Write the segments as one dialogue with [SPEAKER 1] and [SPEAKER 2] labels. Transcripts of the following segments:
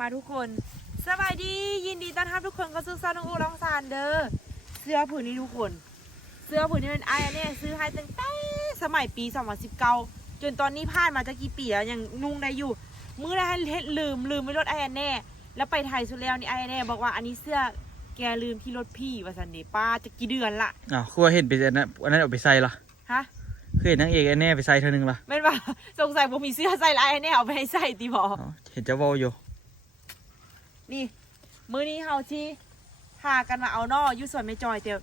[SPEAKER 1] มาทุกคนสบายดียินดีต้อนรับทุกคนเข้าสู่ซาน้องอูร้องซานเด้อเสื้อผืนนี้ทุกคน เสื้อผืนนี้เป็นไอ้เนี่ยซื้อให้ตั้งแต่สมัยปี 2019 จนตอนนี้ผ่านมาจะกี่ปีแล้วยังนุ่งได้อยู่ มื้อได้ให้เฮ็ดลืมลืมไม่รถไอ้แน่แล้วไปไทยสุดแล้วนี่ไอ้แน่บอกว่าอันนี้เสื้อแกลืมที่รถพี่ว่าสันเดป้าจะกี่เดือนละ
[SPEAKER 2] อ้าวคือว่าเห็นไปอันนั้นอันนั้นเอาไปใส่ละ
[SPEAKER 1] ฮะ
[SPEAKER 2] คือเห็นนางเอกไอ้แน่ไปใส่เท่านึงละ
[SPEAKER 1] แม่นว่าสงสัยผมมีเสื้อใส่แล้วไอ้แน่เอาไปให้ใส่ตีบอ
[SPEAKER 2] อ๋อเห็นจะเว่าอยู่
[SPEAKER 1] นี่ มื้อนี้เฮาที่พากันมาเอานออยู่ส่วนไม่จอยเตียว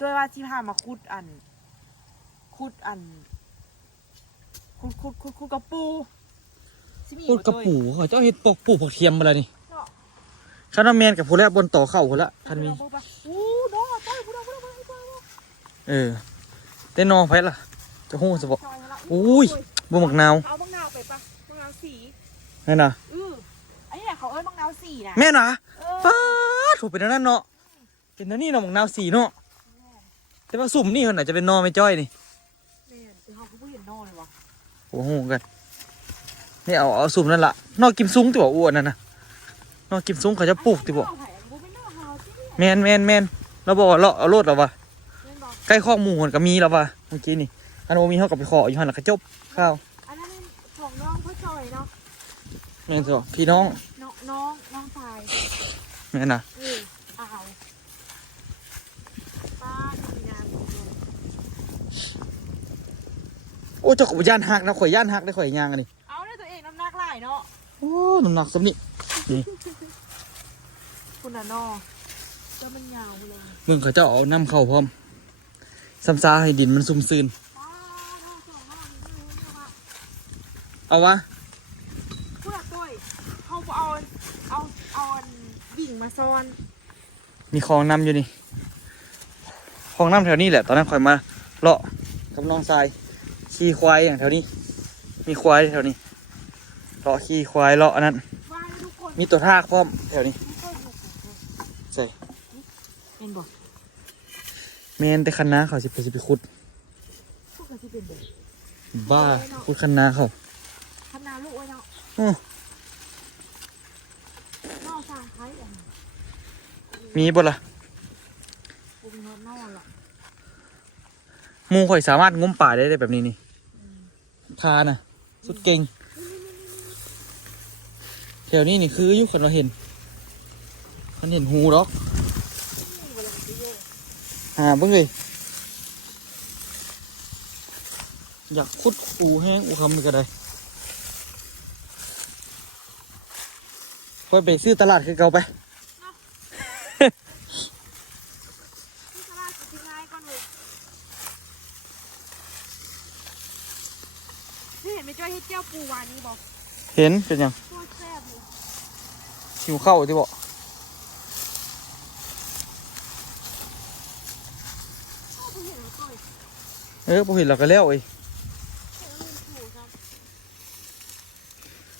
[SPEAKER 1] ด้วยว่าที่พามาคุดอัน คุดอัน คุดคุดคุดคุดกระปูสิมี
[SPEAKER 2] พูดกระ
[SPEAKER 1] บ่
[SPEAKER 2] ปูเขาเจ้าเห็ดปอกปูผักเทียมมาแล้วนี่
[SPEAKER 1] เนาะ
[SPEAKER 2] ข้าวน้ำแมนกับผู้แล้วบนต่อเข่าผู้ละท่านมี
[SPEAKER 1] เอาไปอู้นอต้อยพูดเอาพูดเอาพูดเอาพูดเอา
[SPEAKER 2] เออเต้นนองไฟละจะหู้สบอก
[SPEAKER 1] จอยมาละ
[SPEAKER 2] อุ้ยบุหมักนาว
[SPEAKER 1] เอาบังนาวไปปะบังนาวสี
[SPEAKER 2] นั่นน่ะ
[SPEAKER 1] อืออันนี้แหละเขาเอ้ยบังนาวสีนะ
[SPEAKER 2] แม่น่ะ
[SPEAKER 1] เออ
[SPEAKER 2] ป้าดถูกเป็นอันนั้นเนาะเป็นอันนี้เนาะหมักนาวสีเนาะแต่ว่าสุ่มนี่คนไหนะจะเป็นนอไม่จ้อยนี่
[SPEAKER 1] แม่นแต่เขาก็ไม่เห็นนอเลยวะ
[SPEAKER 2] โอ้โหกันนี่เอาเอาสุ่มนั่นละนอกกิมซุ้งตัวอ้วนนั่นน่ะนอกกิมซุ้งเขาจะปลูกติบอก
[SPEAKER 1] เอาไผ่อันนี้เป็นนอเฮาที่นี่
[SPEAKER 2] แมนแมนแมนเราบอกว่าเลาะเอาโลดแล้ววะ
[SPEAKER 1] แม่นบอก
[SPEAKER 2] ใกล้ข้อกหมูมันก็มีแล้ววะเมื่อกี้นี่อันโอมีเท่ากับไปขออยู่หันหลักกระจบข้าว
[SPEAKER 1] อันนั้นของน้องพ่อจอยเนาะ
[SPEAKER 2] แม่นสิพี่น้อง
[SPEAKER 1] น้องน้องน้องชาย
[SPEAKER 2] แม่นนะ
[SPEAKER 1] เออเอาป้าทำงานของเรา
[SPEAKER 2] โอ้เจ้ากับย่านหักนะข่อยย่านหักได้ข่อยย่างอันนี้
[SPEAKER 1] เอาได้ตัวเองน้ำหนักหลายเนาะ
[SPEAKER 2] โอ้น้ำหนักสำนี่นี่
[SPEAKER 1] คุณน่ะนอเจ้ามันยาวเลย
[SPEAKER 2] มึงเขาเจ้าเอาน้ำเข้าพร้อมซ้ำซาให้ดินมันซุ่มซึน
[SPEAKER 1] ป้าน้องสองน้องนี่ไม่รู้เนี่ยว่า
[SPEAKER 2] เอาวะ
[SPEAKER 1] พูดอะตุ้ยเขาเอาเอาเอาอันบิ่ง มาซ้อน
[SPEAKER 2] มีคลองน้ำอยู่นี่คลองน้ำแถวนี้แหละตอนนั้นข่อยมาเลาะกับน้องทรายขี่ควายอย่างแถวนี้ มีควายแถวนี้เลาะขี่ควายเลาะอันนั้น
[SPEAKER 1] ว่าให้ทุกคน
[SPEAKER 2] มีตัวทากพร้อมแถวนี้
[SPEAKER 1] ไม่ค่อยถูก
[SPEAKER 2] ใส่
[SPEAKER 1] เป็นบอก
[SPEAKER 2] แมนแต่คันนาเขาสิไปสิไปขุด
[SPEAKER 1] พวกเขาที่เป็นเด็ก
[SPEAKER 2] บ้าขุดคันนาเขา
[SPEAKER 1] ทำนาลูกไว้เนาะ
[SPEAKER 2] อ้อ
[SPEAKER 1] นอกสร้างไข่อัน
[SPEAKER 2] มีบ่ล่ะ
[SPEAKER 1] กูมีนอนนอนหรอก
[SPEAKER 2] หมูข่อยสามารถงมป่าได้ได้แบบนี้นี่พาน่ะ สุดเก่งแถวนี้นี่คืออยุคันเราเห็นคันเห็นหูหรอก
[SPEAKER 1] นี่เวลาที่โยก
[SPEAKER 2] หาเบิ่งเลยอยากขุดอูแห้งอูคำนี่ก็ได้ ค่อยไปซื้อตลาดคือเก่าไป
[SPEAKER 1] ที่ตลาดสิง่ายก่อนเลยนี่เห็นไหมจ้อยเฮ็ดเจ้าปูวานี่บอก
[SPEAKER 2] เห็นเป็นหยัง
[SPEAKER 1] โคตรแซ่บเลย
[SPEAKER 2] ชิวเข้าที่บอก
[SPEAKER 1] ชอบไปเห็นแล้วต่อย
[SPEAKER 2] เออพอเห็นเราก็แล้วเอ้ย
[SPEAKER 1] เห็นแล้วมันถูกครับ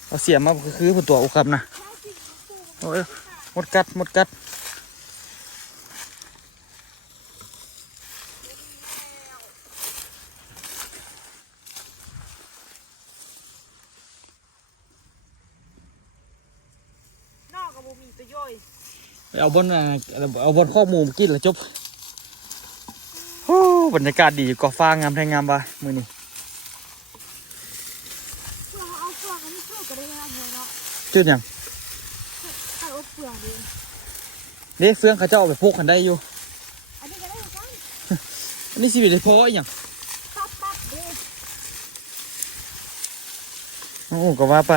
[SPEAKER 2] เอาเสียมาคือคือผลตัวอูคำนะ
[SPEAKER 1] ใช่จริงมันปู
[SPEAKER 2] โอ้ยหมดกัดหมดกัด
[SPEAKER 1] นอกกับบูมีตัวย่อย
[SPEAKER 2] เอาบนอ่าเอาบนข้อมูลมากินแล้วจบ โอ้บรรยากาศดีอยู่ก่อฟ้างามแทงงามบ่ามือนี้
[SPEAKER 1] เพื่อเอาเปลือกอันนี้เข้าก็ได้นะเฮียเนาะ
[SPEAKER 2] จุดหยัง
[SPEAKER 1] ถ้าเอาเปลือกดี
[SPEAKER 2] เด้เฟืองเขาเจะเอาไปพกกันได้อยู่
[SPEAKER 1] อันนี้ก็ได้เหมือนกัน
[SPEAKER 2] อันนี้สิบเอ็ดพออีกอย่าง
[SPEAKER 1] ตับตับเด้
[SPEAKER 2] โอ้ก็ว่าไป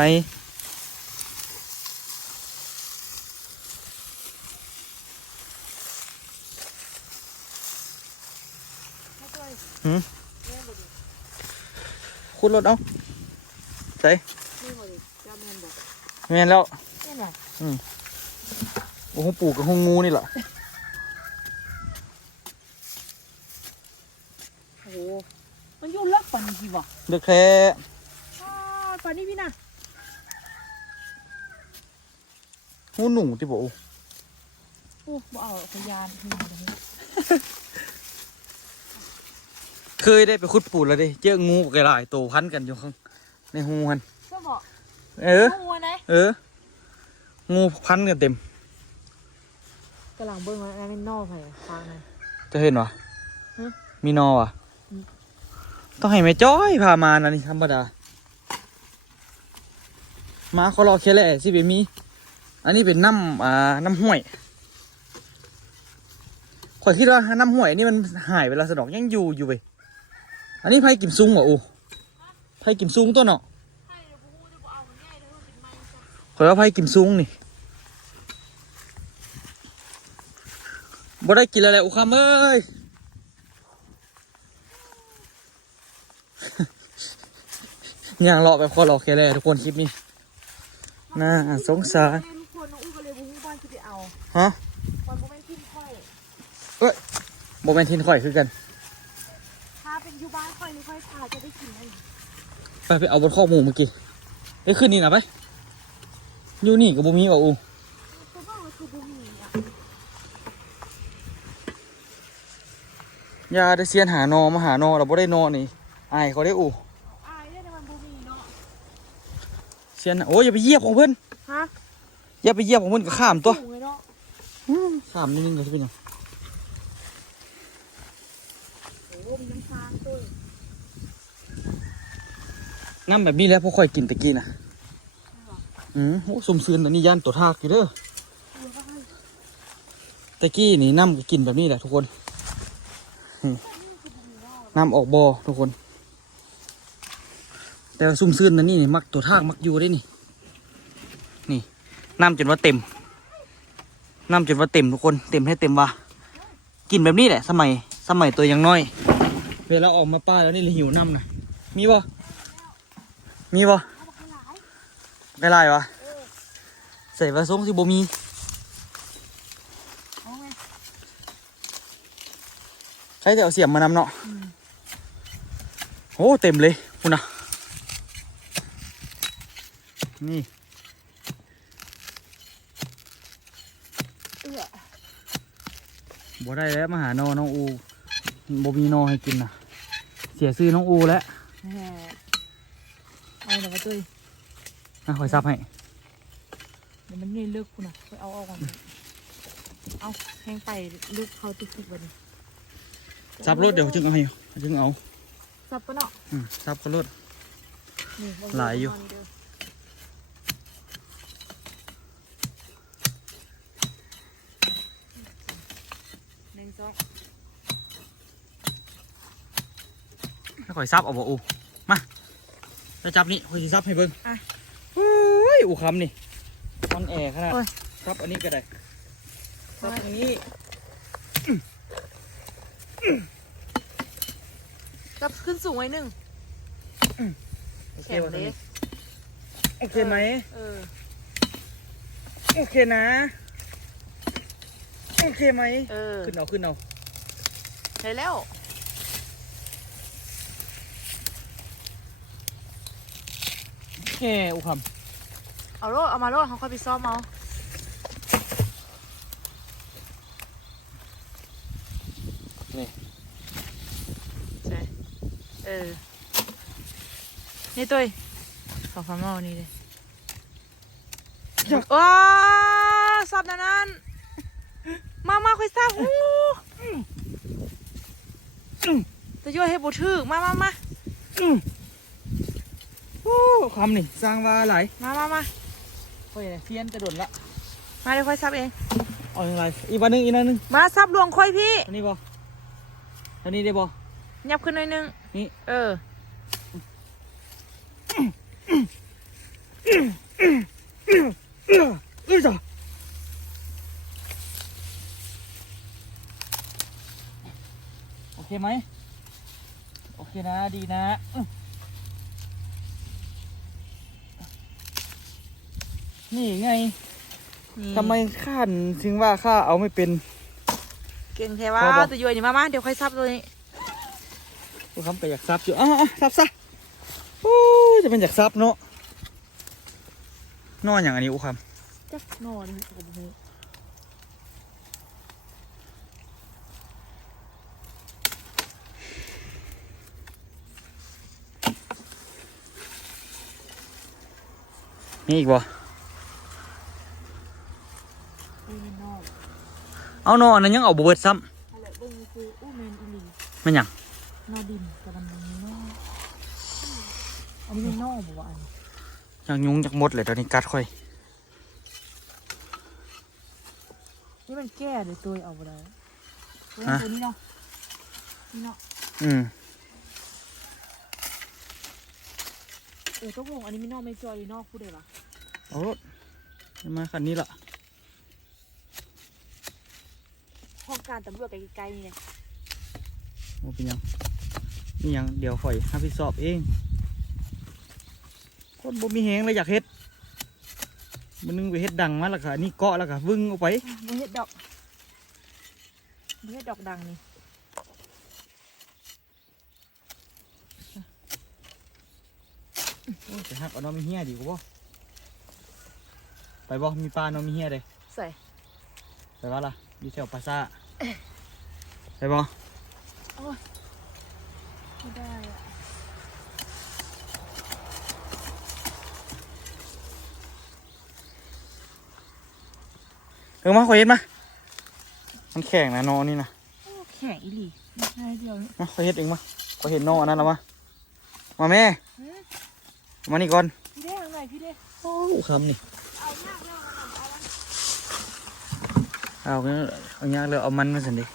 [SPEAKER 1] ให้ตัว
[SPEAKER 2] หืม
[SPEAKER 1] เล่นบ่ดี
[SPEAKER 2] คุณรถเอาใส่
[SPEAKER 1] นี่บ่ดีจะแม่นบ่
[SPEAKER 2] แม่นแล้ว
[SPEAKER 1] แม่นบ่
[SPEAKER 2] โอ้โหปลูกกับหงงูนี่แหละ
[SPEAKER 1] โอ้โหมันอยู่เลิกปานนี้บ่
[SPEAKER 2] เลือกแค่
[SPEAKER 1] อ้าวปานนี้พี่น่ะ
[SPEAKER 2] หูหนูที่บอก
[SPEAKER 1] โอ้บ่เอาพยานคือบ่ได้
[SPEAKER 2] เคยได้ไปขุดปูแล้วเดิเจองูกับหลายตัวพันกันอยู่ข้างในหูมัน
[SPEAKER 1] ก็บ่
[SPEAKER 2] เออ
[SPEAKER 1] หัวไหน
[SPEAKER 2] เออ งูพันกันเต็ม
[SPEAKER 1] กำลังเบิ้งว่าอันนั้นเป็นนอกไผ่ฟางนั่น
[SPEAKER 2] จะเห็นวะ
[SPEAKER 1] ฮะ
[SPEAKER 2] มีนอวะ
[SPEAKER 1] อืม
[SPEAKER 2] ต้องให้แม่จ้อยพามานะนี่ธรรมดามาเขารอแค่แหละสิเบมี อันนี้เป็นน้ำอ่าน้ำห้วยข่อยคิดว่าน้ำห้วยนี่มันหายไปแล้วสนองยังอยู่อยู่ไปอันนี้ไผ่กิมซุงเหรออูไผ่กิมซุงตัวเนาะข่อยว่าไผ่กิมซุงนี่ บ่ได้กินอะไรอูคำเอ้ยอย่างเลาะแบบคอรอแค่แหละทุกคนคลิปนี้ น่าสงสาร
[SPEAKER 1] ทุกคนน้องอู้ก็เลยบุ้งบ้านคือไปเอา
[SPEAKER 2] ฮะ
[SPEAKER 1] วันบุ้งแม่นทิ้งค่อย
[SPEAKER 2] โมเมนทินข่อยคือกัน
[SPEAKER 1] ถ้าเป็นอยู่บ้านค่อยนี่ค่อยพาจะได้กินอันนี้
[SPEAKER 2] ไปไปเอาบนข้อหมูเมื่อกี้เอ้ยขึ้นนี่นะไป อยู่นี่กับบูมีว่ะอู
[SPEAKER 1] ตัวบ้านมันคือบุ้งนี่อะ
[SPEAKER 2] อ ยาได้เซียนหานอมาหานอเราบ่ได้นอนี่อายเขาได้อู
[SPEAKER 1] อายได้ในวันบุ้งนี่เนาะ
[SPEAKER 2] เซียนโอ้ยอย่าไปเหยียบของเพื่อน
[SPEAKER 1] ฮะ
[SPEAKER 2] อย่าไปเหยียบของเพื่อนก็ข้ามตัว
[SPEAKER 1] สูงเลยเนาะ
[SPEAKER 2] ข้ามนิดนึงเลยที่เป็นหยัง
[SPEAKER 1] โอ้มีน้ำฟางตัว
[SPEAKER 2] น้ำแบบนี้แหล้วพวกข่อยกินตะกี้นะอืมโอ้สมซืนแต่นี่ย่านตัวทากอยู่เด้อตะกี้นี่น้ำก็กินแบบนี้แหละทุกคน น้ำออกบ่อทุกคน แต่ว่าซุ่มซื่นนะนี่นี่มักตัวทากมักอยู่ได้นี่ นี่น้ำจนว่าเต็ม น้ำจนว่าเต็มทุกคน เต็มให้เต็มว่ากินแบบนี้แหละ สมัย สมัยตัวยังน้อย เวลาออกมาป้าแล้วนี่เลยหิวน้ำนะมีบ่มีบ่ไม่ไล่วะใส่ผสมสิบ่มี
[SPEAKER 1] เอาไง
[SPEAKER 2] ใครจะเอาเสียมมานำเนาะโอ้เต็มเลยคุณนะนี่
[SPEAKER 1] เอื้อ
[SPEAKER 2] บ่ได้แล้วมาหานอน้องอูบ่มีนอให้กินนะเสียซื้อน้องอูแล้ว
[SPEAKER 1] แหมเอาเดี๋ยวมาตุ้ย
[SPEAKER 2] นะคอยซับให้
[SPEAKER 1] เดี๋ยวมันนี่เลือกคุณอะไปเอาออกก่อนเอาแห้งไปลูกเขาติ๊กๆวันนี้
[SPEAKER 2] ซับรถเดี๋ยวจึงเอาให้จึงเอา
[SPEAKER 1] ซับปะเนาะ
[SPEAKER 2] อืมซับก็รถ
[SPEAKER 1] นี่บน
[SPEAKER 2] หลายอยู่
[SPEAKER 1] นนเด้หนึ่งสอง
[SPEAKER 2] ให้คอยซับเอาบ่อูมาจะจับนี่คอยสิซับให้เบิ่ง
[SPEAKER 1] อะ
[SPEAKER 2] โอ้ยอูคำนี่มันแอขนาด
[SPEAKER 1] โอ้ย
[SPEAKER 2] ซับอันนี้ก็ได้ซับอันนี้
[SPEAKER 1] จับขึ้นสูงไว้หนึ่ง
[SPEAKER 2] โอเค
[SPEAKER 1] แข็ง
[SPEAKER 2] วะ
[SPEAKER 1] เล็ก
[SPEAKER 2] โอเคไหม
[SPEAKER 1] เออ
[SPEAKER 2] โอเคนะ โอเคไหม
[SPEAKER 1] เออ
[SPEAKER 2] ขึ้นเอาขึ้นเอา
[SPEAKER 1] ใช่แล้ว
[SPEAKER 2] โอเคอูค
[SPEAKER 1] เอาโลดเอามาโลดเขาค่อยไปซ่อมเอา
[SPEAKER 2] นี่
[SPEAKER 1] ใช่เออ นี่ตุ้ยสองสามเอานี่เลยว้าซับนั่นนั่นมามาค่อยซับอู้ตัวย่อยให้บูถึกมามามา
[SPEAKER 2] โอ้คำนี่สร้างว่าหลาย
[SPEAKER 1] มามามา
[SPEAKER 2] โอ้ยเพี้ยนจะโดดละ
[SPEAKER 1] มาเดี๋ยวค่อยซับเอง
[SPEAKER 2] เอาอย่างไรอีกวันหนึงอีกนันหนึง
[SPEAKER 1] มาซับลวงค่อยพี่
[SPEAKER 2] อันนี้บ่อั นนี้ได้บ่
[SPEAKER 1] ยับขึ้นหน่อยนึง
[SPEAKER 2] นี่
[SPEAKER 1] เออ
[SPEAKER 2] เอ้ยจ้ะโอเคไหม โอเคนะ ดีนะอื้อนี่ไง
[SPEAKER 1] นี่
[SPEAKER 2] ทำไมข้านถึงว่าข้าเอาไม่เป็น
[SPEAKER 1] เก่งแท้ว่า
[SPEAKER 2] พอบ่
[SPEAKER 1] ตัวย่อยนี่มามาเดี๋ยวค่อยซับตัวนี้
[SPEAKER 2] กูคำก็อยากซับอยู่อ้าวๆซับซะโอ้ยจะเป็นอยากซับเนาะนอนอย่างอันนี้อุคำ
[SPEAKER 1] จักนอนกับมือ
[SPEAKER 2] มีอีกบ่ เอาเนออันนั้นยังเอาบ่เบิดซ้ำ
[SPEAKER 1] อะไรเบิ่งคืออู้แมนอีหลี
[SPEAKER 2] มันหยัง
[SPEAKER 1] นอดินกับมันมีนออันนี้เป็นนอบ่วะอัน
[SPEAKER 2] ยังยุงจากหมดเลยตอนนี้กัดค่อย
[SPEAKER 1] นี่มันแก้เลยตัวเอาไปแล้วเว้ย
[SPEAKER 2] ฮะ
[SPEAKER 1] ตัวนี้เนาะนี่เนาะ
[SPEAKER 2] อืม
[SPEAKER 1] เออต้องลงอันนี้มีนอกไม่จอยนอกพูดเลยวะ
[SPEAKER 2] เอารถมาคันนี้ละ
[SPEAKER 1] ห้อง การตำรวจไกลๆนี่ไง
[SPEAKER 2] โอ้เป็นหยังนี่ยังเดี๋ยวข่อยรับผิดชอบเองคนบ่มีแหงเลยอยากเฮ็ดมันนึงไปเฮ็ดดังมาแล้วค่ะนี่เกาะแล้วค่ะวึ่งออกไป
[SPEAKER 1] บ่เฮ็ดดอกบ่เฮ็ดดอกดังนี่
[SPEAKER 2] โอ้ยไปหักเอาน้องมีเฮียดีกว่าบ่ไปบ่มีปลาน้องมีเฮียเด้
[SPEAKER 1] ใส่
[SPEAKER 2] ไปว่าล่ะอยู่แถวปราสา ทไปบ่
[SPEAKER 1] ไม่ได้อะ
[SPEAKER 2] เออมาข่อยเฮ็ดมา มันแข็งนะนอนี่นะ
[SPEAKER 1] โอ้แข็งอีหลีง่ายเดียวนี่
[SPEAKER 2] มาข่อยเฮ็ดเองมาข่อยเห็นนออันนั้นแล้วมา มาแม่
[SPEAKER 1] เฮ้ย
[SPEAKER 2] มานี่ก่อน
[SPEAKER 1] พี่เด้เอาหน่อยพี่เด้
[SPEAKER 2] โอ้คำนี่
[SPEAKER 1] เอายากแล้ว เอาหน่อยเอาละ
[SPEAKER 2] เอาเนี่ยเอายากเลยเอามันมาสิดิ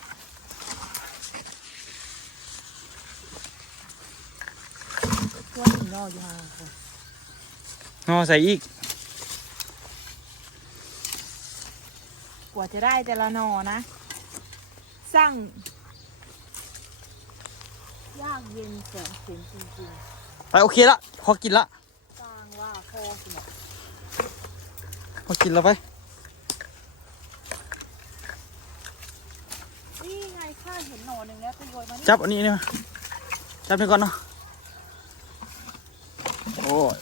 [SPEAKER 1] ตัวหนึ่งนอกอยู่ห่างคน
[SPEAKER 2] นอใส่อีก
[SPEAKER 1] กว่าจะได้แต่ละหนอนะ สร้าง ยากเย็นแสนเข็ญจริง
[SPEAKER 2] ไปโอเคละ พอกินละ
[SPEAKER 1] ๆสร้างว่าพอสินะ
[SPEAKER 2] พอกินแล้วไป จับอันนี้เนี่ยจับไปก่อนเนาะโอ้ย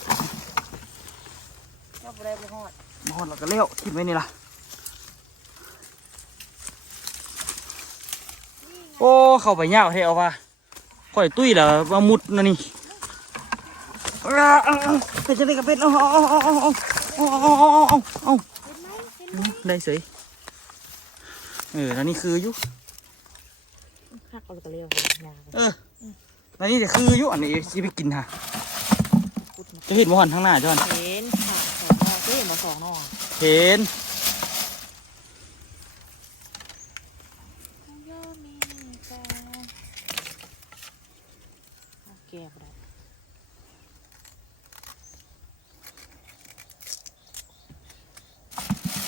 [SPEAKER 1] จับอะไรไปหอด
[SPEAKER 2] หอดเราก็เลี้ยวกินไว้นี่ล่ะโอ้เข้าไปยาวเท่เอาว่าข่อยตุ้ยเหรอมามุดนะนี่เป็นจะไดกับเป็ดเอาเอาเอาเอาเอาเอาเอา
[SPEAKER 1] ได้
[SPEAKER 2] สิเออแล้วนี่คือยุค
[SPEAKER 1] หักเอาเลยก็เร็วงา
[SPEAKER 2] เออแล้วนี่จะคืออยู่อันนี้สิไปกินฮะ
[SPEAKER 1] พุดมา
[SPEAKER 2] จะเห็นบ่หันข้างหน้าจ้อน
[SPEAKER 1] เห็นค่ะสองนอก็เห็นมาสองนอ
[SPEAKER 2] เห็น
[SPEAKER 1] ย่อมีแฟนเอาแก้ก็ได้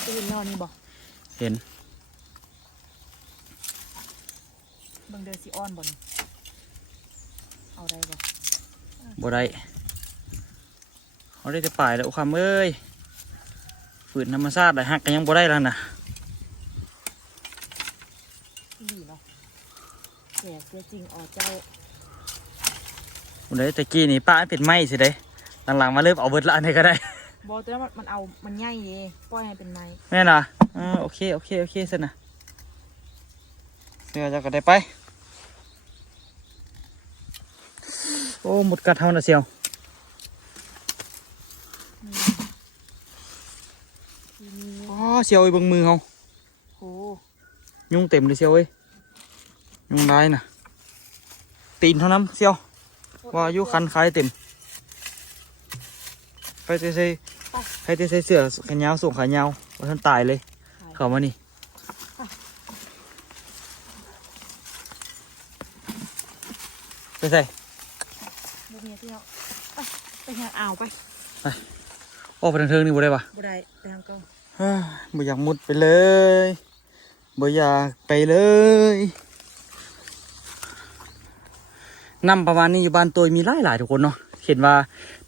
[SPEAKER 1] จะเห็นนอนี่บอก
[SPEAKER 2] เห็น
[SPEAKER 1] เบิ่งเดือ สิอ้อนบนเอาได้บ่
[SPEAKER 2] บ่ได้เขาได้แต่ป่ายแล้วอุคำเอ้ยฝืนธรรมชาติได้หักกันยังบ่ได้แล้วนะ
[SPEAKER 1] ดีเนาะแก่เสียจริงอ๋อเจ้า
[SPEAKER 2] บ่ได้แต่กี้นี่ป้าเป็นไม้สิได้หลังๆมาเริ่มเอาเบิดละอันนี้ก็ได้
[SPEAKER 1] บอตัวนั้นมันมันเอา มันใหญ่เย่ปล่อยให้เป็นไม้
[SPEAKER 2] แม่น่ะอ่าโอเค โอเค โอเคสินะเดี๋ยวจะก็ได้ไป โอ้หมดกัดเท่าน่ะเสียว
[SPEAKER 1] ทีนี้
[SPEAKER 2] อ๋อเสียวไอ้เบิ่งมือเขา
[SPEAKER 1] โอ้
[SPEAKER 2] ยุงเต็มเลยเสียวเอ้ยยุงร้ายน่ะ ตีนเท่านั้นเสียวว่าอายุคันคล้ายเต็มไปเตะใส่ไปเตะใส่เสื้อแขนยาวส่งขายาวว่าท่านตายเลย เข้ามานี่ไปใส่
[SPEAKER 1] บุเมียที่เราไปไปทาง อ่าวไป
[SPEAKER 2] ออกไปทางเทิงนี่บ่ได้ปะ
[SPEAKER 1] บุได้ไปทางเก็
[SPEAKER 2] เฮ้ยบ่อยากมุดไปเลยบ่อยากไปเลยน้ำประมาณนี้อยู่บ้านตัวมีหลายหลายๆทุกคนเนาะเห็นว่า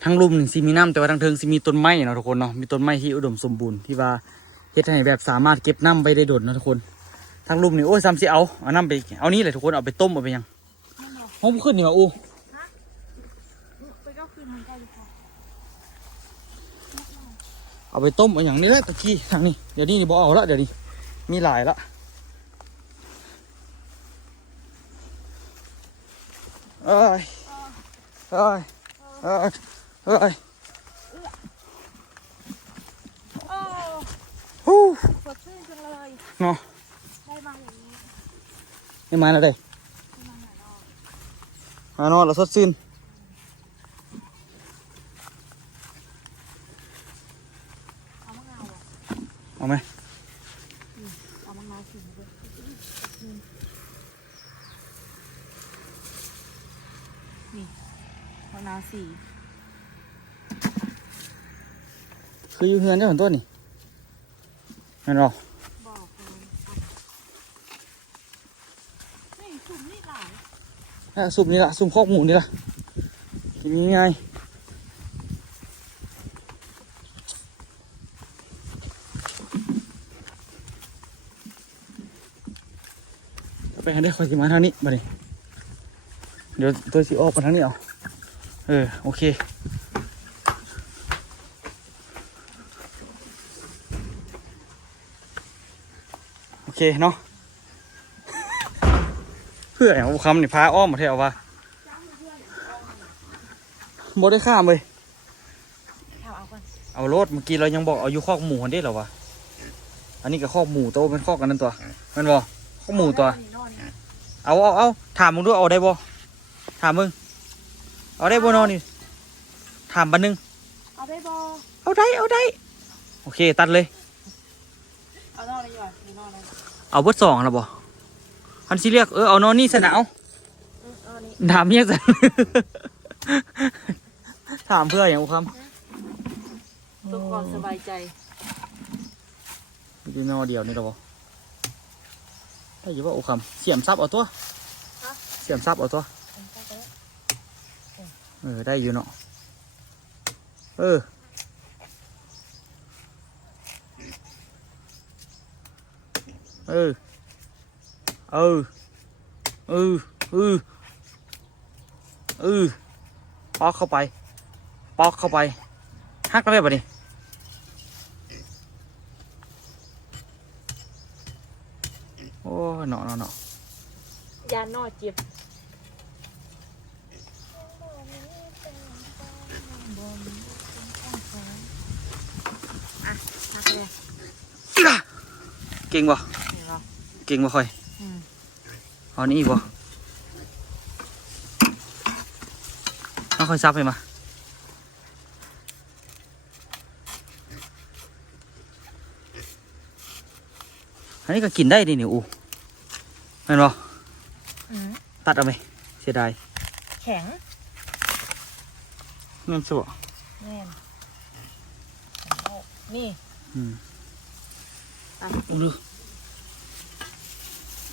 [SPEAKER 2] ทั้งลุ่มนี่สิมีน้ำแต่ว่าทางเทิงสิมีต้นไม้เนาะทุกคนเนาะมีต้นไม้ที่อุดมสมบูรณ์ที่ว่าเฮ็ดให้แบบสามารถเก็บน้ำไว้ได้โดดเนาะทุกคน ทางลุ่มนี่โอ้ยซ้ำสิเอาเอาน้ำไปเอานี่เลยทุกคนเอาไปต้มเอาไปหยังห้องขึ้นนี่มาอู้
[SPEAKER 1] ไปก็คืนทางใกล้ดีกว่า
[SPEAKER 2] เอาไปต้มเอาอย่างนี้แหละตะกี้ทางนี้เดี๋ยวนี้นี่บ่เอาละเดี๋ยวนี้มีหลายละเอ้ยเอ้ยเอ้ยเอ้ย
[SPEAKER 1] โอ้
[SPEAKER 2] ฮู้
[SPEAKER 1] สดชื่นจังเลย
[SPEAKER 2] เนาะ
[SPEAKER 1] ได้มา
[SPEAKER 2] ไม่มาแล้วได้หานอนแล้วสดชื่น
[SPEAKER 1] เอามะนาวอะ
[SPEAKER 2] เอาไหม
[SPEAKER 1] เอามะนาวขิงด้วยนี่มะนาวสี
[SPEAKER 2] คืออยู่เฮือนเจ้าของต้นนี่เห็นบ่
[SPEAKER 1] บอกเลยนี่สุ่มนี่หลาย
[SPEAKER 2] อะซุปนี่ละซุปคอกหมูนี่ละกินง่ายๆ หาได้คอยสิมาทางนี้มาดิเดี๋ยวตัวสิออกไปทางนี้เอาเออโอเคโอเคเนาะเพื่ออย่างคำนี่พาอ้อมมาเที่ยวว่าบ่ได้ข้ามเลย
[SPEAKER 1] เอา
[SPEAKER 2] รถเมื่อกี้เรายังบอกเอาอยู่คอกหมูคนเด้เหรอวะอันนี้ก็คอกหมูโตเป็นคอกกันนั่นตัวมันบ่คอกหมูตัว เอาเอาเอาถามมึงด้วยเอาได้บ่ถามมึง เอาได้บ่นอนนี่ถามบันนึง
[SPEAKER 1] เอาได้บอ
[SPEAKER 2] เอาได้เอาได้ โอเคตัดเลย
[SPEAKER 1] เอานอนเลยดีกว่านี่นอนเลย
[SPEAKER 2] เอาเบิดสองแล้วบ่อันสิเรียกเออเอานอนนี่สนะเอา
[SPEAKER 1] อืมเอานี่
[SPEAKER 2] ถามเมียสัน ถามเพื่ออย่างอุคำ
[SPEAKER 1] เพื่อความสบายใจ
[SPEAKER 2] มีแต่นอเดียวนี่หรอบ่ ได้อยู่ว่าโอุคำเสียมซับเอาตัวเสียมซับเอาตัว เออ ได้อยู่เนาะ เออ เออ เออ เออ เออ เออปอกเข้าไป ปอกเข้าไปหักแล้วแบบนี้โอ้ย เนาะเนาะเนาะ
[SPEAKER 1] ยานนอเจ็บอะมาเลย
[SPEAKER 2] เก่งบ่
[SPEAKER 1] เห็นปะ
[SPEAKER 2] เก่งบ่ค่อย
[SPEAKER 1] อืม
[SPEAKER 2] เอานี่อีกบ่เอาค่อยซับให้มาอันนี้ก็กินได้ดิเนี่ยอูเห็นบ่
[SPEAKER 1] อืม
[SPEAKER 2] ตัดเอาไหมเสียดาย
[SPEAKER 1] แข็ง
[SPEAKER 2] เงินสัว
[SPEAKER 1] แน่นเอานี่
[SPEAKER 2] อืม
[SPEAKER 1] อะ
[SPEAKER 2] เอาดู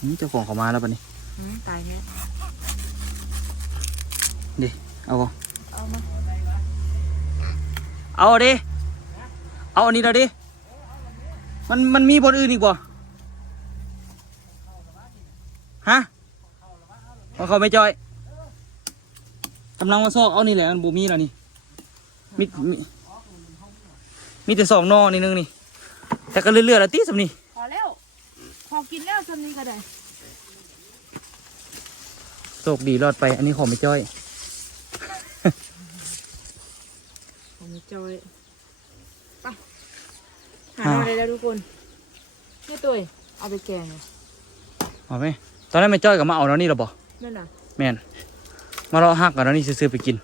[SPEAKER 2] อืมเจ้าของเขามาแล้วปะนี่
[SPEAKER 1] อืมตายแน่
[SPEAKER 2] เอาบ่
[SPEAKER 1] เอามา
[SPEAKER 2] เอาดิเอาอันนี้แล้วดิมันมันมีบนอื่นอีกบ่ ฮะเอาเขาไม่จอยกำลังมาซอกเอานี่แหละมันบูมีแล้วนี่มีมีมีแต่สองนอนี่นึงนี่ แต่ก็เรื่อยๆแล้วตีสำนี่
[SPEAKER 1] พอแล้วพอกินแล้วสำนี้ก็ได้
[SPEAKER 2] โชคดีรอดไป อันนี้ของไม่จ้อย
[SPEAKER 1] ผมไม่จอยไปหาอะไรแล้วทุกคนนี่ตัวเอาไปแกงเลย
[SPEAKER 2] เอาไหม ตอนนั้นไม่จ้อยก็มาเอาแล้วนี่หรอบ่
[SPEAKER 1] นั่นน่ะ
[SPEAKER 2] แม่นมาเลาะหักกันแล้วนี่ซื้อๆไปกิน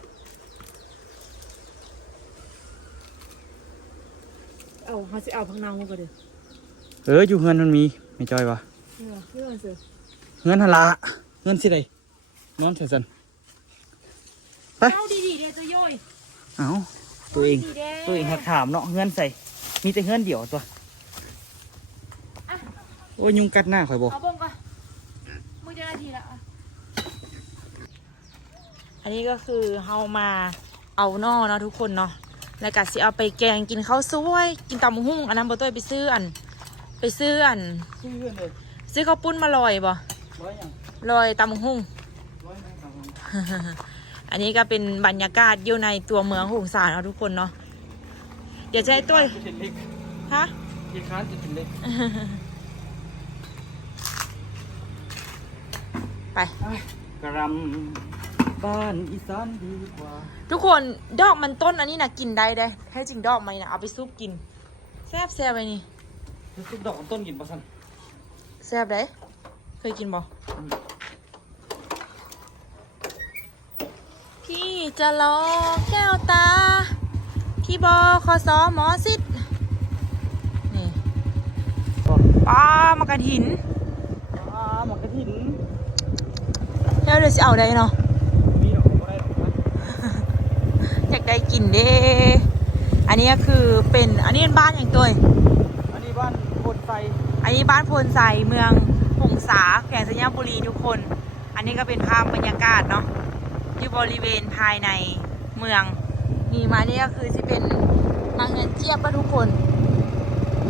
[SPEAKER 1] เอาเขาจะเอาพังนาวมาก็เด้อ
[SPEAKER 2] เอออยู่เฮือนมันมีไม่จ้อยวะ
[SPEAKER 1] เออเพื่อนสิ
[SPEAKER 2] เฮือนหนละเฮือนสิใดนอนเถอะสันไป
[SPEAKER 1] เอาดีๆเด้อตัวย่อย
[SPEAKER 2] เอาตัวเอง
[SPEAKER 1] ดีๆด้
[SPEAKER 2] ตัวเองหักถามเนาะเฮือนใส่ มีแต่เฮือนเดียวตัวโอ้ยยุงกัดหน้าข่อยบอก
[SPEAKER 1] เอาเบิ่งก่อน มือจะนาทีละอะอันนี้ก็คือเฮามาเอานอเนาะทุกคนเนาะแล้วก็สิเอาไปแกงกินข้าวสวยกินตำหุ้งอันนั้นบ่ต้อยไปซื้ออัน ไปซื้ออัน
[SPEAKER 2] ซื้อเฮือนเลย
[SPEAKER 1] ซื้อข้าวปุ้นมาลอยบ่
[SPEAKER 2] ร้อยยัง
[SPEAKER 1] ลอยตำหุ้ง
[SPEAKER 2] ร้อยยังครับผม
[SPEAKER 1] อันนี้ก็เป็นบรรยากาศอยู่ในตัวเมืองหงสารเนาะทุกคนเนาะเดี๋ยวจะให้ตุ้ย
[SPEAKER 2] จะเป็นเล็ก
[SPEAKER 1] ฮะ
[SPEAKER 2] ที่ค้านจะเป็นเล็ก
[SPEAKER 1] ไป
[SPEAKER 2] กระรำบ้านอีสานดีกว่า
[SPEAKER 1] ทุกคนดอกมันต้นอันนี้นะกินได้ได้แท้จริงดอกมันนะเอาไปซุปกิน แซ่บแซ่บไปนี่
[SPEAKER 2] ซุปดอกต้นกินปะสัน
[SPEAKER 1] แซ่บได้เคยกินบ่
[SPEAKER 2] พี่
[SPEAKER 1] จะรอแก้วตา ที่บอคอสอหมอสิทธ์นี่ป้ามา
[SPEAKER 2] กระถิน
[SPEAKER 1] แล้วเดี๋ยวจะเอาได้เนาะ
[SPEAKER 2] มีดอกบ่ได้ดอกนะ
[SPEAKER 1] อยากได้กินเด้อันนี้ก็คือเป็นอันนี้เป็นบ้านอย่างตัว
[SPEAKER 2] อันนี้บ้านโพนไฟ
[SPEAKER 1] อันนี้บ้านโพนไซเมืองหงสาแขวงสัญญาบุรีทุกคน อันนี้ก็เป็นภาพบรรยากาศเนาะอยู่บริเวณภายในเมืองนี่มานี่ก็คือที่เป็นนางเงินเจี๊ยบปะทุกคน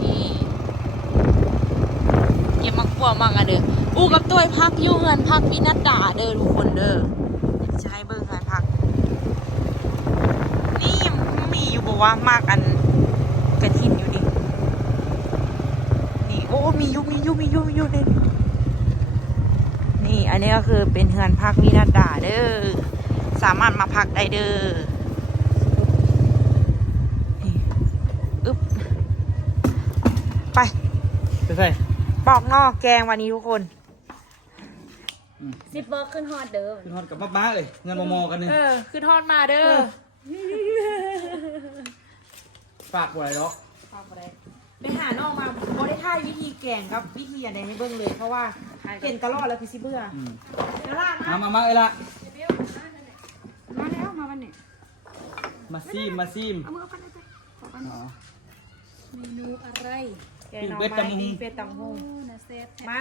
[SPEAKER 1] นี่เก็บมักบัวมังอะเด้อ อู้กับตัวพักอยู่เงินพักวินัดดาเด้อทุกคนเด้อเดี๋ยวจะให้เบิ่งเงินพัก นี่มีอยู่บอกว่ามากอันกระถินอยู่นี่นี่โอ้มีอยุมีอยุมีอยุมีอยุเลยนี่อันนี้ก็คือเป็นเฮือนพักวินาดาเด้อสามารถมาพักได้เด้อนี่อึ๊บไป
[SPEAKER 2] ไปใส่
[SPEAKER 1] ปอกนอกแกงวันนี้ทุกคน
[SPEAKER 3] สิบเบิร์ขึ้นฮอดเดิม
[SPEAKER 2] ขึ้นฮอดกับบ้าๆเลยเงินมอมอกันนี่
[SPEAKER 1] เออคือทอดมาเด้อ
[SPEAKER 2] ฝากบ่ได้ดอก
[SPEAKER 1] ไปหานอกมาโบได้ท่ายวิธีแกงกับวิธีอะไรให้เบิ่งเลยเพราะว่าเห็นตลอดแล้วคือสิเบื่อ
[SPEAKER 2] อืม
[SPEAKER 1] กระลาด
[SPEAKER 2] มามามาเอ้ยละ
[SPEAKER 3] มาแล้วมาวันนี้
[SPEAKER 2] มาซีมมาซีม
[SPEAKER 3] เอามือเอากันเลยไปขอกัน
[SPEAKER 2] อ๋อ
[SPEAKER 3] เมนูอะไร
[SPEAKER 1] แกงหน่อ
[SPEAKER 2] ปิ้งเป็ด
[SPEAKER 1] ไม้
[SPEAKER 2] ตำบักหุ่ง
[SPEAKER 1] ปิ้งเป็ดตำหง
[SPEAKER 3] โอ้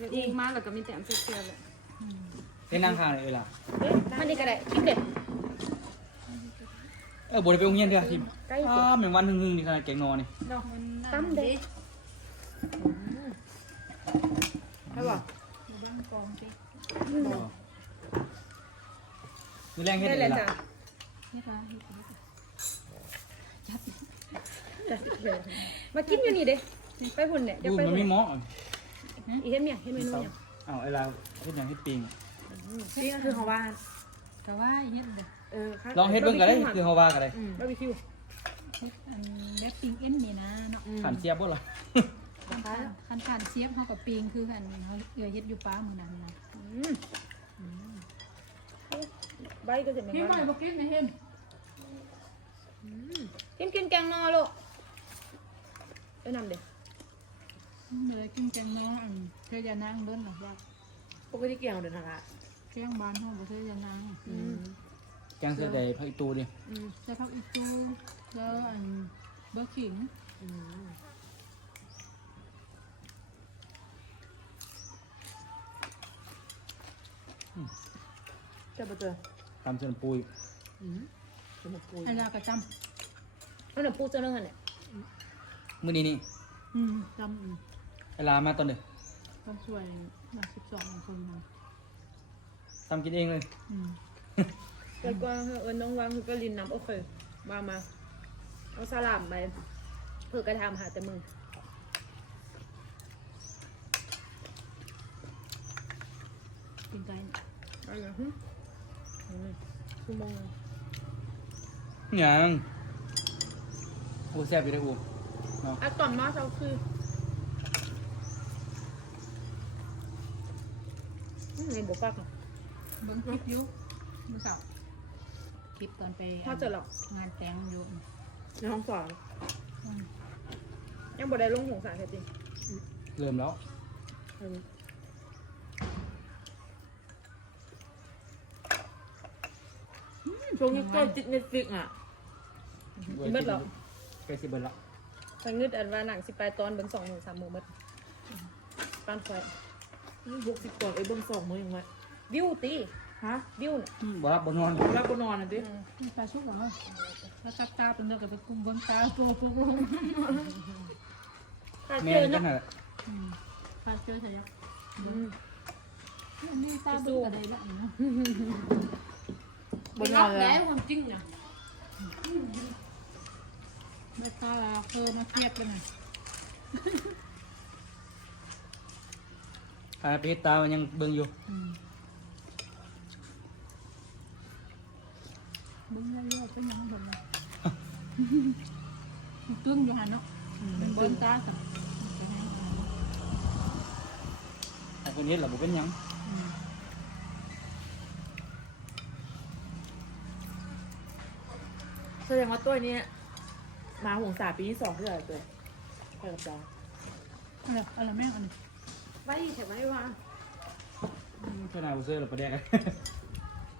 [SPEAKER 3] นะเซฟ
[SPEAKER 1] มา
[SPEAKER 3] ดีมากแล้วก็มีแต่อันเสียบๆเลย
[SPEAKER 2] ให้นั่งข้างเลยเอ้ยละ
[SPEAKER 3] มันนี่ก็ได้คิดเด็ด
[SPEAKER 2] เออบ่ได้ไปโรงเรียนเด้อทีม
[SPEAKER 3] ใกล้
[SPEAKER 2] อ้าแม่งวันหึงๆนี่ขนาดแกงนอนี่
[SPEAKER 3] ตั้มเด็ด
[SPEAKER 1] ใช่ป่ะ
[SPEAKER 3] บ้างกองสิ
[SPEAKER 2] มีแรงเฮ็ด
[SPEAKER 1] ได้
[SPEAKER 2] เล
[SPEAKER 1] เลยย
[SPEAKER 2] ล่ะ
[SPEAKER 1] จ้ะ
[SPEAKER 3] นี่ค่ะมากินอยู่นี่เด้ไปหุ่นเนี่ยเดี๋ยว
[SPEAKER 2] ดู
[SPEAKER 3] ไป
[SPEAKER 2] มัน
[SPEAKER 3] หุ่น
[SPEAKER 2] มีหมอ
[SPEAKER 3] อีเห็นเมียเห็นเมนูยัง
[SPEAKER 2] อ้าวไอ้ลาเฮ็ดหยังเฮ็ดปิง
[SPEAKER 1] นี่ก็คือของบ้าน
[SPEAKER 3] ก็ว่าเฮ็ดเด้อ
[SPEAKER 1] เออค่ะ
[SPEAKER 2] ลองเฮ็ดเบิ่งก็ได้คือเฮาว่าก็ได้
[SPEAKER 1] อืม
[SPEAKER 3] บาร์บีคิว
[SPEAKER 4] เฮ็ดอันแบ็คปิงเอ็นนี่นะเนาะ
[SPEAKER 1] อืม
[SPEAKER 2] ขันเสียบบ่ล่ะ
[SPEAKER 4] คันคันคันคันเสียบเฮากับปิงคือคันเฮาเอือเฮ็ดอยู่ป้ามื้อนั้นนะ
[SPEAKER 3] ใบก็จะไม่
[SPEAKER 4] พี่
[SPEAKER 3] ว่า
[SPEAKER 4] ใหม่บ่กินนะเฮ็ด
[SPEAKER 3] กินกินแกงนอลูกไปนำเด้
[SPEAKER 4] มื้อกินแกงน้องอันเทยานางเบิ่นหรอกว่า
[SPEAKER 1] ปกติเกี่ยวเดินทางละ
[SPEAKER 4] แกงบ้านเฮาบ่เทยานาง
[SPEAKER 1] อืม
[SPEAKER 2] แกงเสือใดผักอีตูดิ
[SPEAKER 4] อืมใส่ผักอีตูแล้วอันเบอร์ขิง
[SPEAKER 1] อืมเจอปะเจอ
[SPEAKER 2] ตำเส้นปุย
[SPEAKER 1] อืมสมุนปุย
[SPEAKER 4] อันลากระจำ
[SPEAKER 3] เอาหนังปูเจ้าเรื่องอันเนี่ย
[SPEAKER 2] มื้อนี้นี่
[SPEAKER 4] อืมจำอืม
[SPEAKER 2] ไอ้ลามาตอนเด้อ
[SPEAKER 4] คนสวยมา12คนนะ
[SPEAKER 2] ตำกินเองเลย
[SPEAKER 4] อืม
[SPEAKER 3] แต่ก็เอิญน้องวางคือก็ลินน้ำโอเคมามา เอาสลามไปเพื่อกระทำหาแต่มือ
[SPEAKER 4] กินไก่
[SPEAKER 3] เอะไรฮึชั่วโมง
[SPEAKER 2] หยังโอ้แซ่บอยู่เด้ออูเนาะ
[SPEAKER 3] อะก่อนมาเราคืออืม ในบุปักอะ
[SPEAKER 4] เบิ่งคลิปอยู่มื้อเช้าคลิปตอนไป
[SPEAKER 3] ถ้าจะหรอก
[SPEAKER 4] งานแต่งอยู่
[SPEAKER 3] ในห้องสอน
[SPEAKER 4] อืม
[SPEAKER 3] ยังบ่ได้ลงหงสารแท้จริง
[SPEAKER 2] เริ่มแล้ว
[SPEAKER 1] ช่วงนี้ก็จิตเน็ตฟิกอะ
[SPEAKER 3] เบิดหรอ
[SPEAKER 2] ใกล้สิเบิดละ
[SPEAKER 3] ทางงึดอันว่าหนังสิบแปดตอนเบิ่งสองหนึ่งสามหมู่เบิดปานไฟ
[SPEAKER 1] หกสิบก่อนไอ้เบิ้งสองมือยังไง
[SPEAKER 3] วิวตี
[SPEAKER 1] ฮะ
[SPEAKER 3] วิวน่ะ
[SPEAKER 2] บ่รับบ่นอน
[SPEAKER 1] รับบนนอนอะดิ
[SPEAKER 4] มีปลาชุกเหรอแล้วตักตาเป็นเรื่องกับไปกุมเบิ้งตาตัวปุ๊กลง
[SPEAKER 3] ถ้า
[SPEAKER 2] แม่
[SPEAKER 3] เจอ
[SPEAKER 2] นี่จั
[SPEAKER 3] เนาะ
[SPEAKER 2] งหั่นล่ะ
[SPEAKER 4] อืมปลาเจอใช่ยัง
[SPEAKER 3] อืม
[SPEAKER 4] อันนี้ตาเบิ้งอะไรละเนาะ
[SPEAKER 1] บนนอนแล้ว
[SPEAKER 3] ความจริงนะ
[SPEAKER 4] ไม่ตาเราเคยมาเทียบกันนะ
[SPEAKER 2] อาไปเฮ็ดตามันยังเบิ่งอยู่
[SPEAKER 4] อืมเบิ้งแล้วเลือกเป็นยังไงเลยตึ้งอยู่หันเนาะเป็นเบิ้งตาสัม
[SPEAKER 2] ไอ้คนเฮ็ดล่ะบ่เป็นหยัง
[SPEAKER 4] อืม
[SPEAKER 5] แสดงว่าตัวนี้มาหงสาปีที่สองเพื่ออะไรตัวไปกับจอง
[SPEAKER 4] อะไรอะไรแม่งอันนี้
[SPEAKER 3] ไว้แถวไว้ว่า
[SPEAKER 2] ขนาดเสื้อเราประเดี๋ยวกัน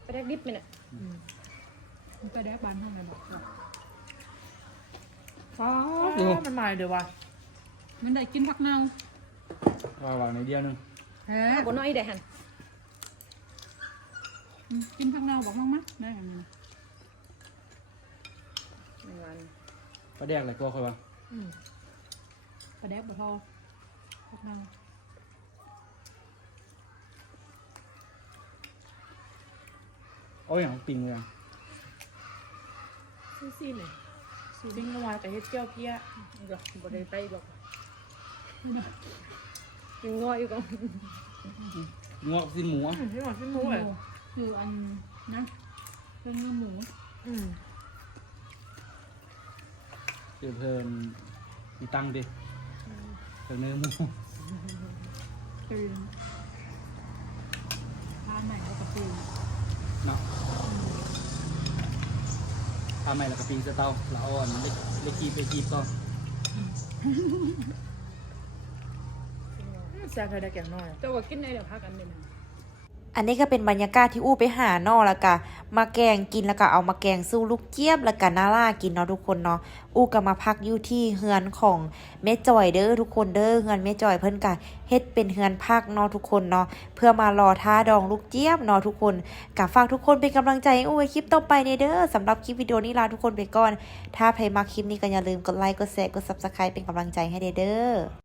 [SPEAKER 3] ไปแรกดิบไปเนี่ย
[SPEAKER 4] มันไปแดกบานห้องไหนบอก
[SPEAKER 5] อ๋อมันมาเดี๋ยววะ
[SPEAKER 4] มันได้กินผักเน่า
[SPEAKER 2] ว่าว่าในเดียวหนึง
[SPEAKER 4] แฮะ
[SPEAKER 3] บนน้อยได้หัน
[SPEAKER 4] อืมกินผักเน่าบอกน้องมั้ยได้อันนี้
[SPEAKER 3] หนึ่งวัน
[SPEAKER 2] ประเดี๋ยวอะไรก็ค่อยว่า
[SPEAKER 5] อืม
[SPEAKER 4] ไปแดกบ่พอผักเน่า
[SPEAKER 2] เอาอย่างปิงเลยอะ
[SPEAKER 5] ซี่ซี่หน่อยซิ่งลงมาแต่เฮ็ดเจียวเพี้ย
[SPEAKER 3] เดี๋ยวบนได้ไปบอกกินง้อยอยู่ก่อน
[SPEAKER 2] งอกสิ้นหมูอะ
[SPEAKER 5] อืมพี่หมอพี่
[SPEAKER 4] ห
[SPEAKER 5] มู
[SPEAKER 4] มู
[SPEAKER 5] เลย
[SPEAKER 4] อยู่อันนะเป็นเนื้อหมู
[SPEAKER 5] อืม
[SPEAKER 2] เดี๋ยวเพิ่นมีตังค์ดิเดี๋ยวเนื้อหมู
[SPEAKER 4] เป็นทานใหม่แล้วกับปู
[SPEAKER 2] เนาะทำไมล่ะกระปิงเสเตาเราเอาอันเล็กเล็กกีบไปกีบก่อน
[SPEAKER 5] แซ่บเลยได้แกงน้อย
[SPEAKER 3] เจ้าก็กินได้เดี๋ยวพากันเลยนะ
[SPEAKER 5] อันนี้ก็เป็นบรรยากาศที่อู้ไปหานอแล้วก็มาแกงกินแล้วก็เอามาแกงสู้ลูกเจี๊ยบแล้วก็นาล่ากินเนาะทุกคนเนาะอู้ก็มาพักอยู่ที่เฮือนของแม่จอยเด้อทุกคนเด้อเฮือนแม่จอยเพิ่นก็เฮ็ดเป็นเฮือนพักเนาะทุกคนเนาะเพื่อมารอท้าดองลูกเจี๊ยบเนาะทุกคนก็ฝากทุกคนเป็นกำลังใจให้อู้ในคลิปต่อไปในเด้อสำหรับคลิปวิดีโอนี้ลาทุกคนไปก่อน ถ้าใครมาคลิปนี้ก็อย่าลืมกดไลค์กดแชร์กด Subscribe เป็นกำลังใจให้เด้อ